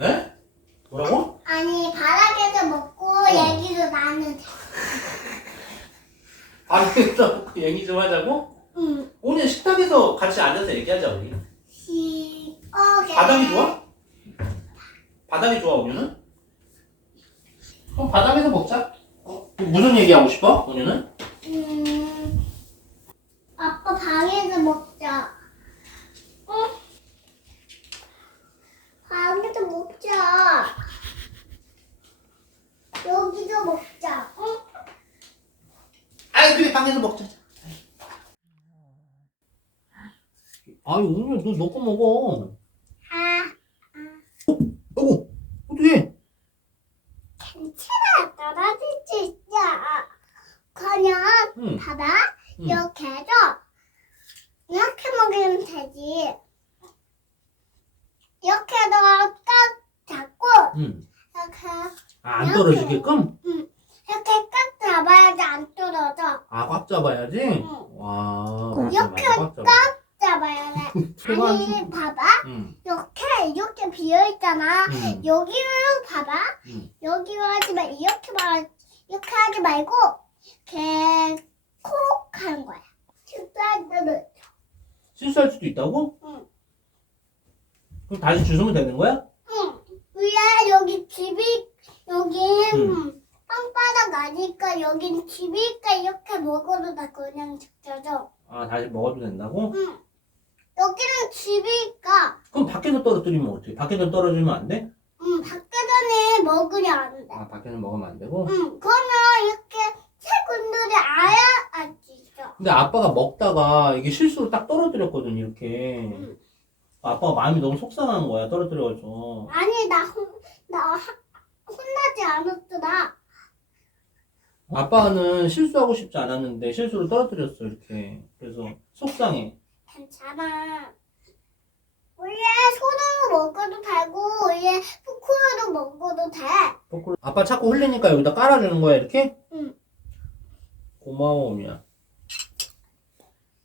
에? 뭐라고? 아니 바닥에서 먹고 어. 얘기도 나누자. 방에서 얘기 좀 하자고? 응. 오늘 식탁에서 같이 앉아서 얘기하자 우리. 시. 어, 바닥이 좋아? 바닥이 좋아 온유는? 그럼 바닥에서 먹자. 어? 무슨 얘기하고 싶어? 온유는? 방에서 먹자. 아이 오늘 너너거 먹어. 아, 어구 어떻게? 괜찮아. 떨어질 수 있어. 그냥 응. 봐봐. 응. 이렇게 해서 이렇게 먹으면 되지. 이렇게 해서 꽉 잡고 응. 이렇게 아, 안 떨어지게끔? 이렇게 꽉 잡아야지 안 떨어져. 아 꽉 잡아야지. 응. 와. 이렇게 꽉 잡아. 잡아야 돼. 아니 봐봐. 응. 이렇게 이렇게 비어 있잖아. 응. 여기를 봐봐. 응. 여기로 하지 말 이렇게 말 이렇게 하지 말고 이렇게 콕 하는 거야. 식사들을 실수할 수도 있다고? 응. 그럼 다시 주소면 되는 거야? 응. 위에 여기 집이 여기 응. 아니까 여긴 집이니까 이렇게 먹어도 다 그냥 직져져. 아 다시 먹어도 된다고? 응. 여기는 집이니까 그럼 밖에서 떨어뜨리면 어떻게? 밖에서 떨어지면 안 돼? 응 밖에서는 먹으려 안 돼. 아 밖에서 먹으면 안 되고? 응. 그러면 이렇게 세군들이 아야 알지죠. 근데 아빠가 먹다가 이게 실수로 딱 떨어뜨렸거든 이렇게. 응. 아빠가 마음이 너무 속상한 거야 떨어뜨려가지고. 아니 나 혼, 나 하- 혼나지 않았어 나. 아빠는 실수하고 싶지 않았는데 실수로 떨어뜨렸어 이렇게. 그래서 속상해. 괜찮아. 원래 손으로 먹어도 되고 원래 포크로도 먹어도 돼. 거꾸로- 아빠 자꾸 흘리니까 여기다 깔아주는 거야 이렇게? 응. 고마워 오미야.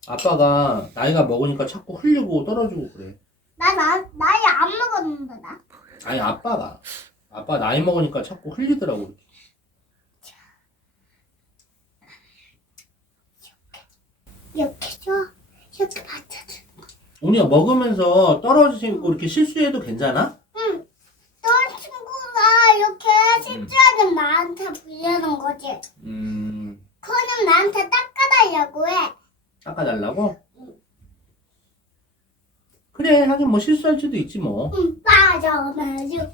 아빠가 나이가 먹으니까 자꾸 흘리고 떨어지고 그래. 나, 나 나이 안 먹었는데 나. 아니 아빠가 아빠 나이 먹으니까 자꾸 흘리더라고. 이렇게. 이렇게 줘. 이렇게 받쳐줘. 오미야 먹으면서 떨어지고 이렇게 실수해도 괜찮아? 응. 너 친구가 이렇게 실수하면 나한테 불리는 거지. 음 그럼 나한테 닦아달라고 해. 닦아달라고? 그래 하긴 뭐 실수할 수도 있지 뭐. 응. 빠져. 빠져.